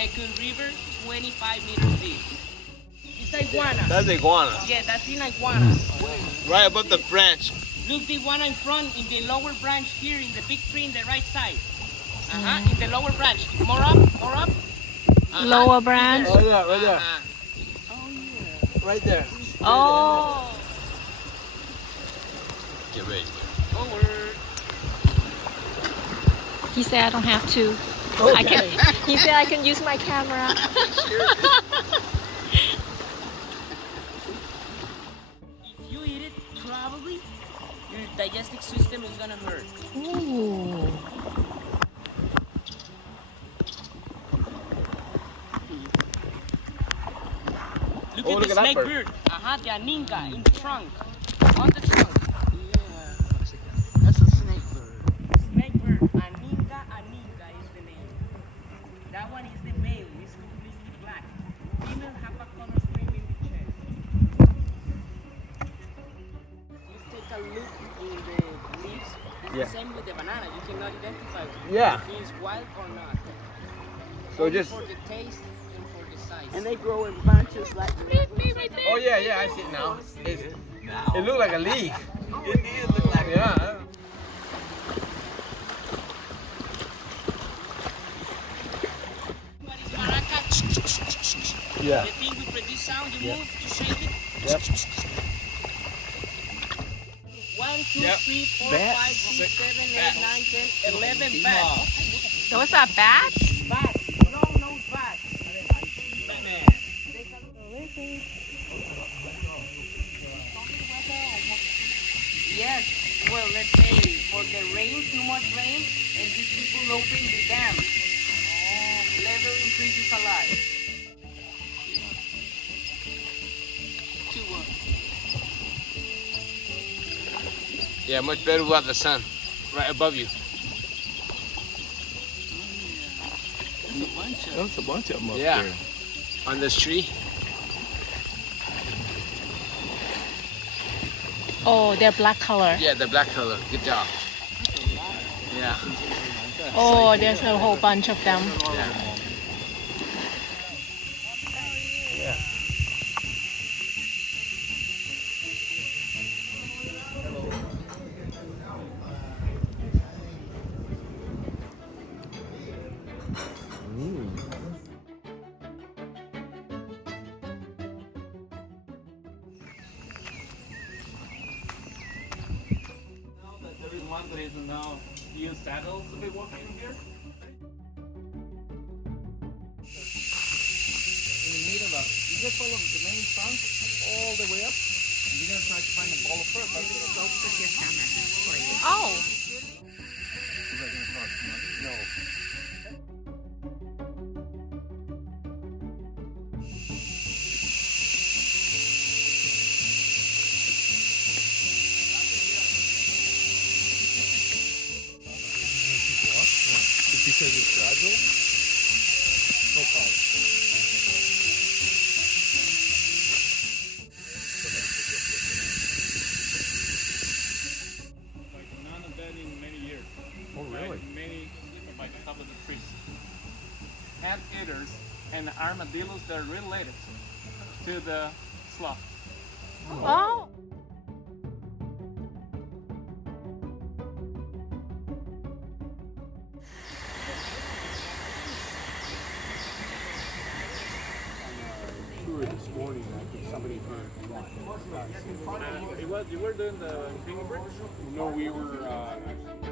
Second river, 25 meters deep. It's iguana. That's iguana. Yeah, that's an iguana. Right above the branch. Look, the iguana in front, in the lower branch here, in the big tree in the right side. In the lower branch. More up, more up. Lower branch. Oh yeah, right there. Oh yeah. Right there. Oh. Get ready. Forward. He said I don't have to. Okay. I can. He said I can use my camera. If you eat it, probably your digestive system is gonna hurt. Ooh. Look at the snake bird. The aninga in the trunk. On the trunk. That's a snake bird. Snake bird. Aninga is the name. That one is the male. It's completely black. Female have a color stream in the chest. You take a look in the leaves. It's the same with the banana. You cannot identify if it's wild or not. So Only just. for the taste and for the size. And they grow in bunches like that. Oh yeah, I see it now. It looks like a leaf. It did look like Yeah. Yeah. The thing we produce sound, you move, you shake it. Yep. 1, 2, Yep. 3, 4, Bat. 5, 6, 7, 8, 9, 10, 11 bats. Those are bats? Bats. Long-nosed bats. Batman. Yes. Well, let's say for the rain, too much rain, and these people open the dam. Level increases a lot. 2-1. Yeah, much better without the sun. Right above you. There's a bunch of them up Yeah. there. On this tree. Oh, they're black color. Yeah, the black color. Good job. Yeah. Oh, there's a whole bunch of them. Yeah. There is one that is now use saddles to be walking here. In the middle of, you just follow the main trunk all the way up, and you're gonna try to find a ball of fur. But it's so Oh. no. Because it's fragile? No problem. Like none of that in many years. Oh, really? Like a couple of the trees. Anteaters and armadillos that are related to the sloth. Oh. This morning, I think somebody heard one. You were doing the fingerprints? No, we were actually